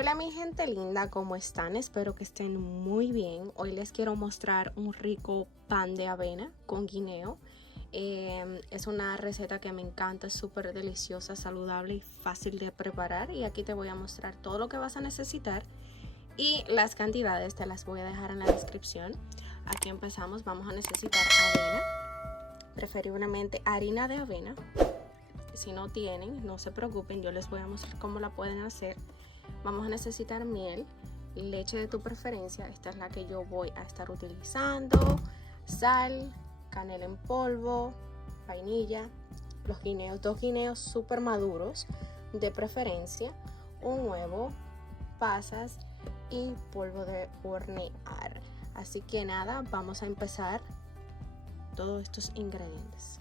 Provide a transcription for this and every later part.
Hola mi gente linda, ¿cómo están? Espero que estén muy bien. Hoy les quiero mostrar un rico pan de avena con guineo. Es una receta que me encanta, es súper deliciosa, saludable y fácil de preparar. Y aquí te voy a mostrar todo lo que vas a necesitar y las cantidades te las voy a dejar en la descripción. Aquí empezamos, vamos a necesitar avena, preferiblemente harina de avena. Si no tienen, no se preocupen, yo les voy a mostrar cómo la pueden hacer. Vamos a necesitar miel, leche de tu preferencia, esta es la que yo voy a estar utilizando, sal, canela en polvo, vainilla, los guineos, 2 guineos súper maduros de preferencia, un huevo, pasas y polvo de hornear. Así que nada, vamos a empezar todos estos ingredientes.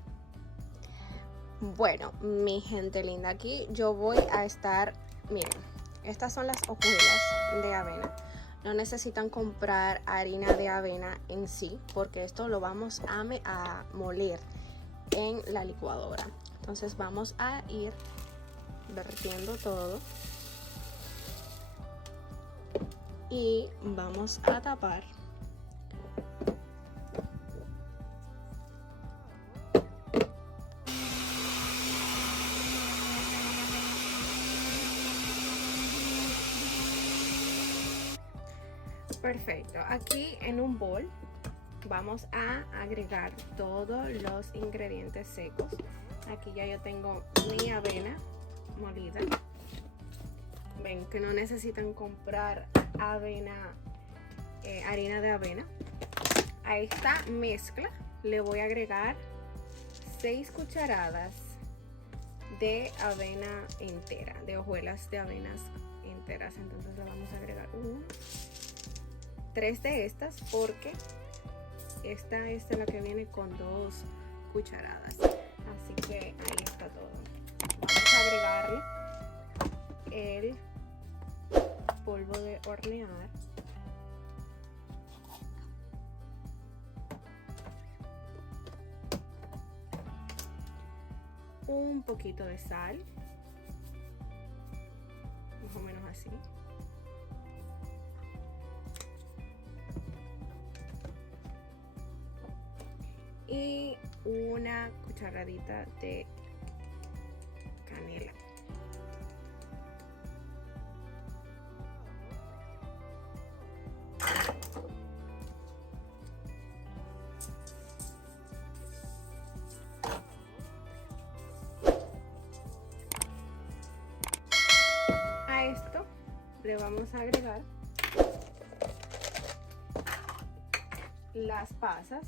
Bueno, mi gente linda, aquí yo voy a estar, miren, estas son las hojuelas de avena. No necesitan comprar harina de avena en sí, porque esto lo vamos a moler en la licuadora. Entonces vamos a ir vertiendo todo y vamos a tapar. Perfecto, aquí en un bol vamos a agregar todos los ingredientes secos. Aquí ya yo tengo mi avena molida. Ven que no necesitan comprar avena, harina de avena. A esta mezcla le voy a agregar 6 cucharadas de avena entera, de hojuelas de avenas enteras. Entonces le vamos a agregar 3 de estas, porque esta es la que viene con 2 cucharadas. Así que ahí está todo. Vamos a agregarle el polvo de hornear, un poquito de sal, más o menos así, y una cucharadita de canela. A esto le vamos a agregar las pasas,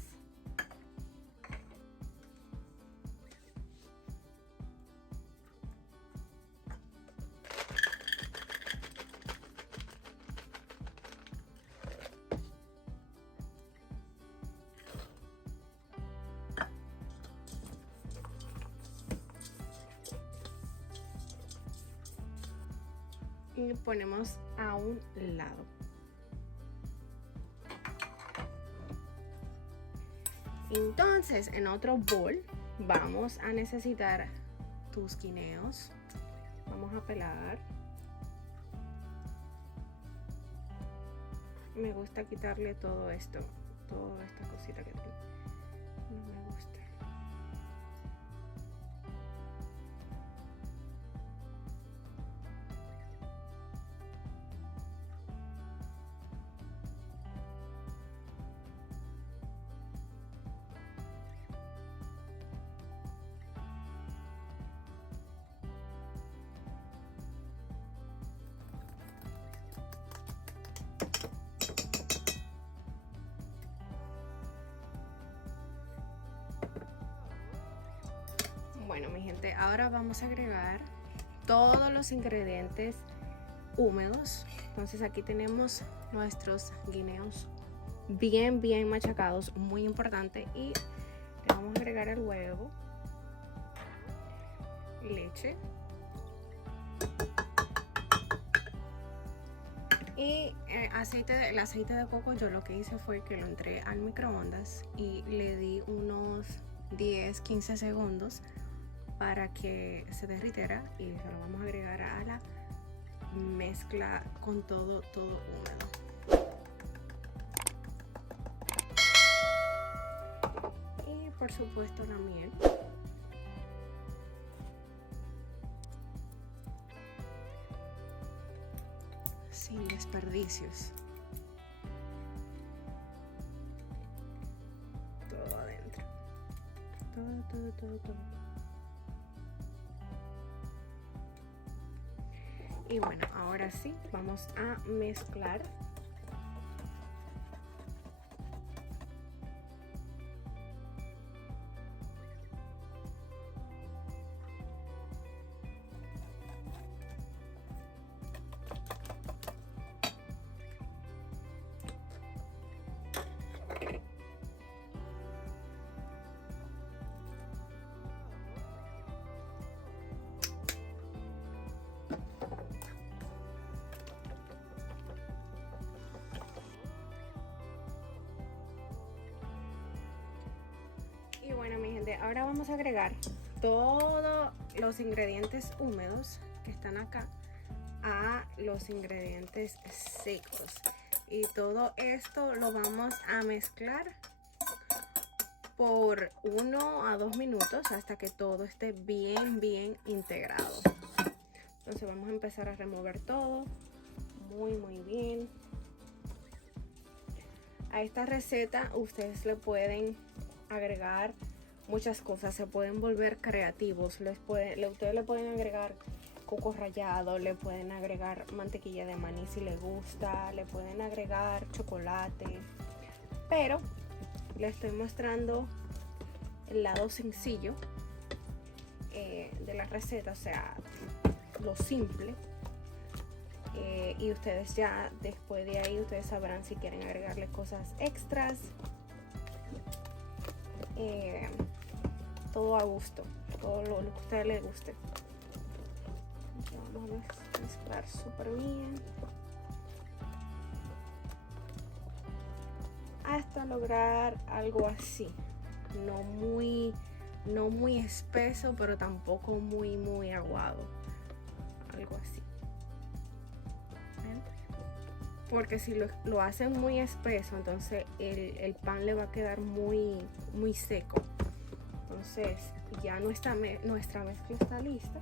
y ponemos a un lado. Entonces en otro bol vamos a necesitar tus guineos. Vamos a pelar. Me gusta quitarle todo esto, toda esta cosita que tiene. No me gusta. Bueno, mi gente, ahora vamos a agregar todos los ingredientes húmedos. Entonces aquí tenemos nuestros guineos bien machacados, muy importante, y le vamos a agregar el huevo, leche y el aceite de coco. Yo lo que hice fue que lo entré al microondas y le di unos 10-15 segundos para que se derritiera, y se lo vamos a agregar a la mezcla con todo húmedo. Y por supuesto la miel. Sin desperdicios. Todo adentro. Todo. Y bueno, ahora sí, vamos a mezclar. Y bueno, mi gente, ahora vamos a agregar todos los ingredientes húmedos que están acá a los ingredientes secos. Y todo esto lo vamos a mezclar por 1 a 2 minutos hasta que todo esté bien integrado. Entonces vamos a empezar a remover todo muy bien. A esta receta ustedes le pueden agregar muchas cosas, se pueden volver creativos. Ustedes le pueden agregar coco rallado, le pueden agregar mantequilla de maní si les gusta, le pueden agregar chocolate, pero les estoy mostrando el lado sencillo de la receta, o sea, lo simple. Y ustedes ya después de ahí ustedes sabrán si quieren agregarle cosas extras. Todo a gusto, todo lo que a ustedes les guste. Vamos a mezclar súper bien hasta lograr algo así, no muy espeso, pero tampoco muy aguado, algo así. ¿Ven? Porque si lo hacen muy espeso, entonces el pan le va a quedar muy seco. Entonces ya nuestra mezcla está lista.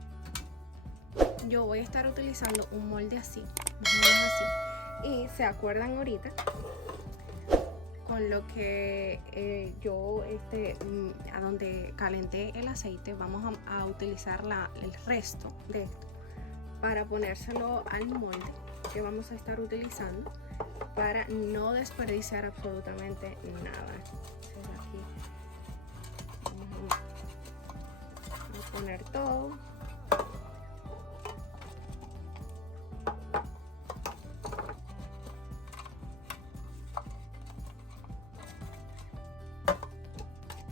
Yo voy a estar utilizando un molde así, más o menos así. Y se acuerdan ahorita con lo que yo a donde calenté el aceite, vamos a utilizar el resto de esto para ponérselo al molde que vamos a estar utilizando para no desperdiciar absolutamente nada. Entonces aquí vamos a poner todo.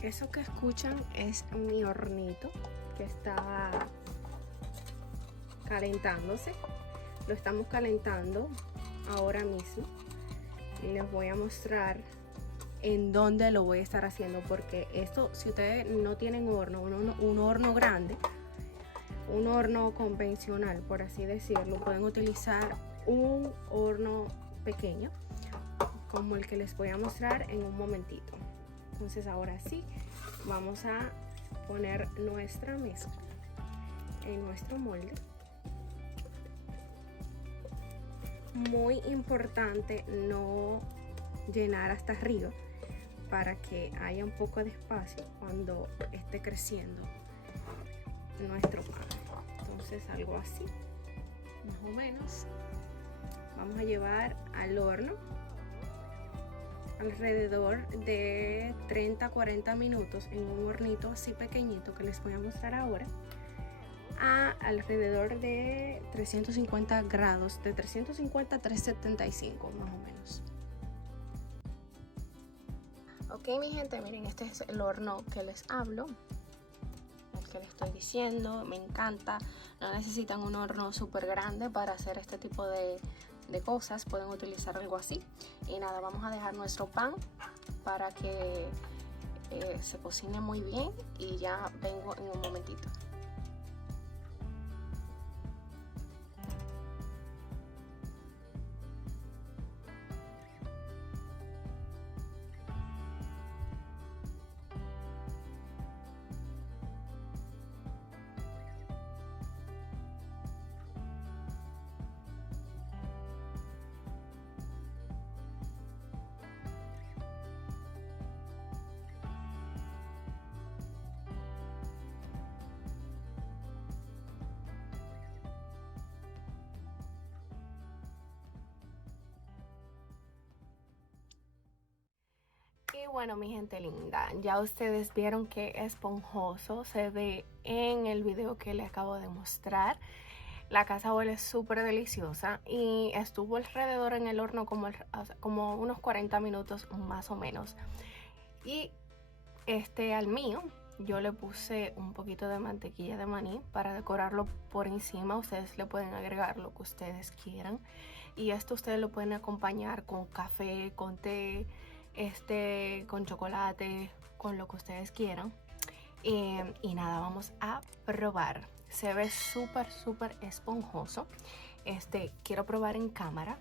Eso que escuchan es mi hornito que está calentándose. Lo estamos calentando ahora mismo y les voy a mostrar en dónde lo voy a estar haciendo, porque esto, si ustedes no tienen horno, un horno grande, un horno convencional, por así decirlo, pueden utilizar un horno pequeño como el que les voy a mostrar en un momentito. Entonces ahora sí, vamos a poner nuestra mezcla en nuestro molde. Muy importante no llenar hasta arriba para que haya un poco de espacio cuando esté creciendo nuestro pan. Entonces algo así, más o menos. Vamos a llevar al horno alrededor de 30 a 40 minutos en un hornito así pequeñito que les voy a mostrar ahora, a alrededor de 350 grados, de 350 a 375 más o menos. Ok, mi gente, miren, este es el horno que les hablo, el que les estoy diciendo. Me encanta. No necesitan un horno súper grande para hacer este tipo de cosas, pueden utilizar algo así. Y nada, vamos a dejar nuestro pan para que se cocine muy bien y ya vengo en un momentito. bueno, mi gente linda, ya ustedes vieron que esponjoso se ve en el video que le acabo de mostrar. La casa huele súper deliciosa y estuvo alrededor en el horno como unos 40 minutos más o menos. Y al mío yo le puse un poquito de mantequilla de maní para decorarlo por encima. Ustedes le pueden agregar lo que ustedes quieran. Y esto ustedes lo pueden acompañar con café, con té, con chocolate, con lo que ustedes quieran. Y nada, vamos a probar. Se ve súper esponjoso. Quiero probar en cámara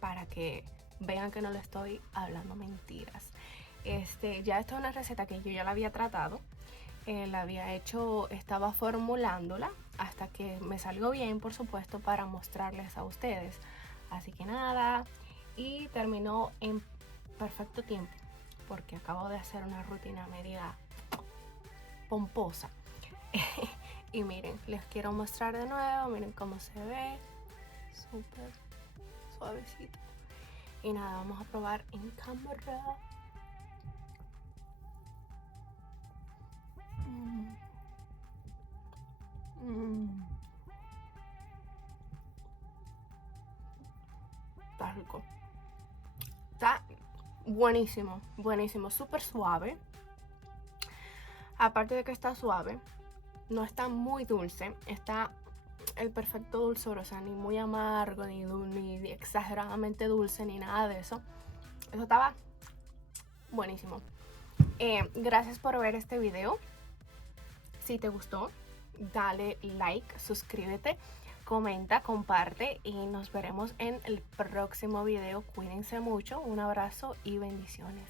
para que vean que no le estoy hablando mentiras. Ya esto es una receta que yo ya la había tratado. La había hecho, estaba formulándola hasta que me salió bien, por supuesto, para mostrarles a ustedes. Así que nada, y terminó en perfecto tiempo porque acabo de hacer una rutina media pomposa. Y miren, les quiero mostrar de nuevo, miren cómo se ve, súper suavecito. Y nada, vamos a probar en cámara. Está rico, está buenísimo, buenísimo, súper suave. Aparte de que está suave, no está muy dulce, está el perfecto dulzor, o sea, ni muy amargo, ni exageradamente dulce, ni nada de eso. Eso estaba buenísimo. Gracias por ver este video. Si te gustó, dale like, suscríbete, comenta, comparte y nos veremos en el próximo video. Cuídense mucho, un abrazo y bendiciones.